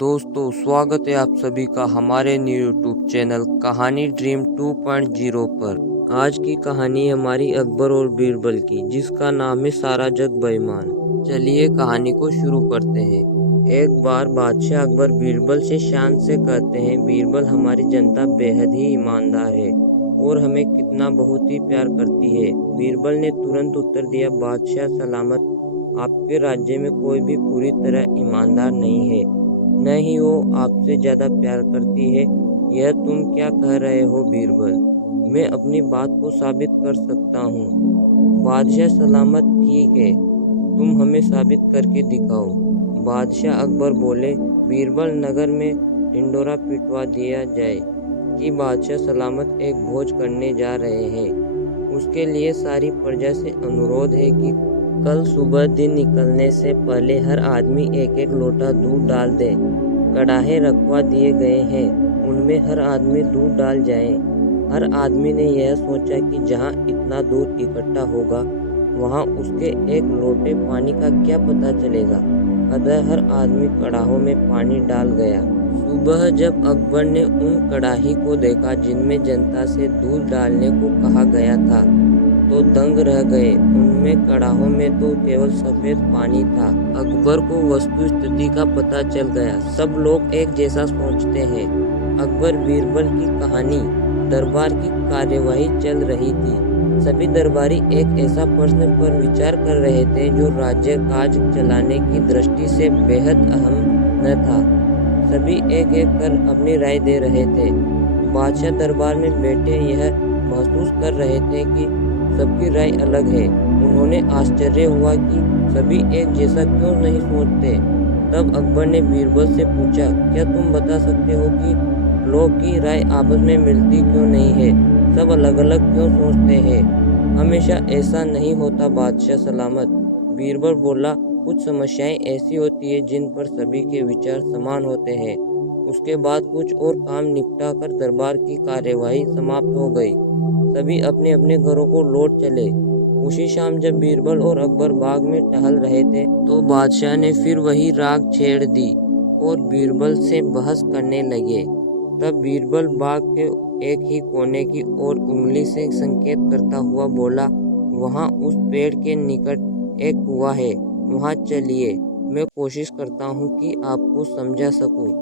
दोस्तों, स्वागत है आप सभी का हमारे न्यू यूट्यूब चैनल कहानी ड्रीम 2.0 पर। आज की कहानी हमारी अकबर और बीरबल की, जिसका नाम है सारा जग बेईमान। चलिए कहानी को शुरू करते हैं। एक बार बादशाह अकबर बीरबल से शान से कहते हैं, बीरबल हमारी जनता बेहद ही ईमानदार है और हमें कितना बहुत ही प्यार करती है। बीरबल ने तुरंत उत्तर दिया, बादशाह सलामत, आपके राज्य में कोई भी पूरी तरह ईमानदार नहीं है, न ही वो आपसे ज़्यादा प्यार करती है। यह तुम क्या कह रहे हो बीरबल? मैं अपनी बात को साबित कर सकता हूँ। बादशाह सलामत, ठीक है, तुम हमें साबित करके दिखाओ। बादशाह अकबर बोले, बीरबल नगर में ढिंढोरा पिटवा दिया जाए कि बादशाह सलामत एक भोज करने जा रहे हैं। उसके लिए सारी प्रजा से अनुरोध है कि कल सुबह दिन निकलने से पहले हर आदमी एक एक लोटा दूध डाल दे। कड़ाहे रखवा दिए गए हैं, उनमें हर आदमी दूध डाल जाए। हर आदमी ने यह सोचा कि जहाँ इतना दूध इकट्ठा होगा वहाँ उसके एक लोटे पानी का क्या पता चलेगा। अतः हर आदमी कड़ाहों में पानी डाल गया। सुबह जब अकबर ने उन कड़ाही को देखा जिनमें जनता से दूध डालने को कहा गया था, तो दंग रह गए। उनमें कड़ाहों में तो केवल सफेद पानी था। अकबर को वस्तु स्थिति का पता चल गया। सब लोग एक जैसा सोचते हैं। अकबर बीरबल की कहानी। दरबार की कार्यवाही चल रही थी। सभी दरबारी एक ऐसा प्रश्न पर विचार कर रहे थे जो राज्य काज चलाने की दृष्टि से बेहद अहम न था। सभी एक एक कर अपनी राय दे रहे थे। बादशाह दरबार में बैठे यह महसूस कर रहे थे कि सबकी राय अलग है। उन्होंने आश्चर्य हुआ कि सभी एक जैसा क्यों नहीं सोचते। तब अकबर ने बीरबल से पूछा, क्या तुम बता सकते हो कि लोग की राय आपस में मिलती क्यों नहीं है? सब अलग अलग क्यों सोचते हैं? हमेशा ऐसा नहीं होता बादशाह सलामत, बीरबल बोला। कुछ समस्याएं ऐसी होती है जिन पर सभी के विचार समान होते हैं। उसके बाद कुछ और काम निपटा कर दरबार की कार्यवाही समाप्त हो गई। सभी अपने अपने घरों को लौट चले। उसी शाम जब बीरबल और अकबर बाग में टहल रहे थे, तो बादशाह ने फिर वही राग छेड़ दी और बीरबल से बहस करने लगे। तब बीरबल बाग के एक ही कोने की ओर उंगली से संकेत करता हुआ बोला, वहाँ उस पेड़ के निकट एक कुआं है, वहाँ चलिए। मैं कोशिश करता हूँ कि आपको समझा सकूँ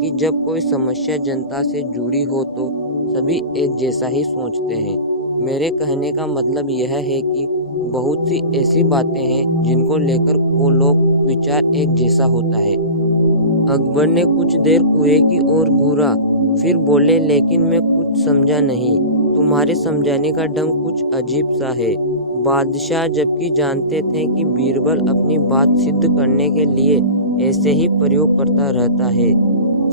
कि जब कोई समस्या जनता से जुड़ी हो तो सभी एक जैसा ही सोचते हैं। मेरे कहने का मतलब यह है कि बहुत सी ऐसी बातें हैं जिनको लेकर वो लोग विचार एक जैसा होता है। अकबर ने कुछ देर कुएं की ओर घूरा, फिर बोले, लेकिन मैं कुछ समझा नहीं। तुम्हारे समझाने का ढंग कुछ अजीब सा है। बादशाह जबकि जानते थे कि बीरबल अपनी बात सिद्ध करने के लिए ऐसे ही प्रयोग करता रहता है।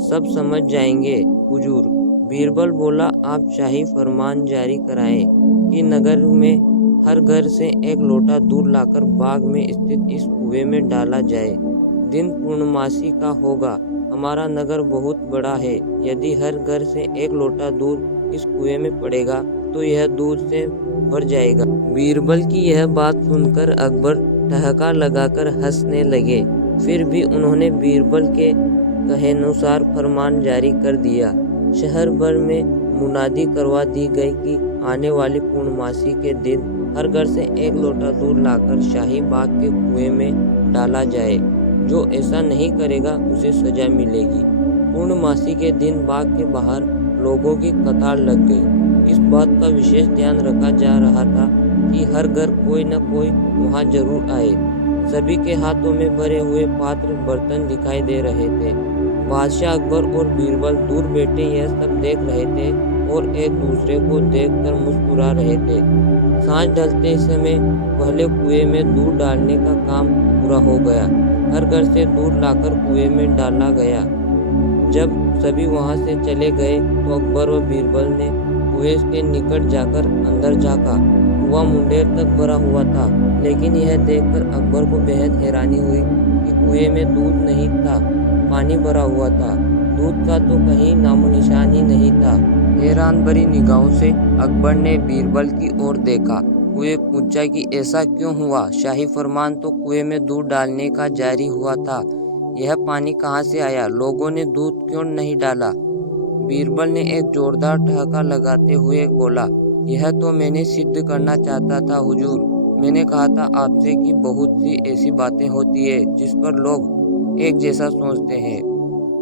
सब समझ जाएंगे हुजूर। बीरबल बोला, आप शाही फरमान जारी कराएं कि नगर में हर घर से एक लोटा दूध लाकर बाग में स्थित इस कुएं में डाला जाए। दिन पूर्णमासी का होगा। हमारा नगर बहुत बड़ा है। यदि हर घर से एक लोटा दूध इस कुएं में पड़ेगा तो यह दूध से भर जाएगा। बीरबल की यह बात सुनकर अकबर ठहाका लगाकर हंसने लगे। फिर भी उन्होंने बीरबल के कहेनुसार फरमान जारी कर दिया। शहर भर में मुनादी करवा दी गई कि आने वाली पूर्णमासी के दिन हर घर से एक लोटा दूध लाकर शाही बाग के कुएं में डाला जाए। जो ऐसा नहीं करेगा उसे सजा मिलेगी। पूर्णमासी के दिन बाग के बाहर लोगों की कतार लग गई। इस बात का विशेष ध्यान रखा जा रहा था कि हर घर कोई न कोई वहां जरूर आए। सभी के हाथों में भरे हुए पात्र बर्तन दिखाई दे रहे थे। बादशाह अकबर और बीरबल दूर बैठे यह सब देख रहे थे और एक दूसरे को देखकर मुस्कुरा रहे थे। सांझ ढलते समय पहले कुएं में दूध डालने का काम पूरा हो गया। हर घर से दूध लाकर कुएं में डाला गया। जब सभी वहां से चले गए तो अकबर और बीरबल ने कुएं के निकट जाकर अंदर झांका। कुआं मुंडेर तक भरा हुआ था, लेकिन यह देखकर अकबर को बेहद हैरानी हुई कि कुएं में दूध नहीं था, पानी भरा हुआ था। दूध का तो कहीं नामो निशान ही नहीं था। हैरान भरी निगाहों से अकबर ने बीरबल की ओर देखा। कुएं पूछा कि ऐसा क्यों हुआ? शाही फरमान तो कुएं में दूध डालने का जारी हुआ था। यह पानी कहाँ से आया? लोगों ने दूध क्यों नहीं डाला? बीरबल ने एक जोरदार ठहाका लगाते हुए बोला, यह तो मैंने सिद्ध करना चाहता था हुजूर। मैंने कहा था आपसे कि बहुत सी ऐसी बातें होती है जिस पर लोग एक जैसा सोचते हैं,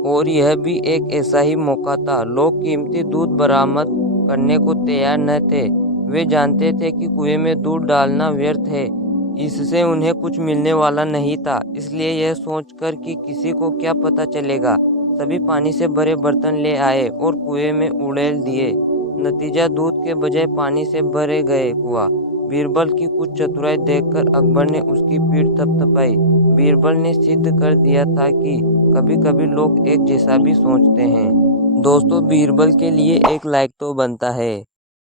और यह भी एक ऐसा ही मौका था। लोग कीमती दूध बरामद करने को तैयार न थे। वे जानते थे कि कुएं में दूध डालना व्यर्थ है, इससे उन्हें कुछ मिलने वाला नहीं था। इसलिए यह सोचकर कि किसी को क्या पता चलेगा, सभी पानी से भरे बर्तन ले आए और कुएं में उड़ेल दिए। नतीजा, दूध के बजाय पानी से भरे गए कुआं। बीरबल की कुछ चतुराई देखकर अकबर ने उसकी पीठ थपथपाई। बीरबल ने सिद्ध कर दिया था कि कभी-कभी लोग एक जैसा भी सोचते हैं। दोस्तों, बीरबल के लिए एक लाइक तो बनता है।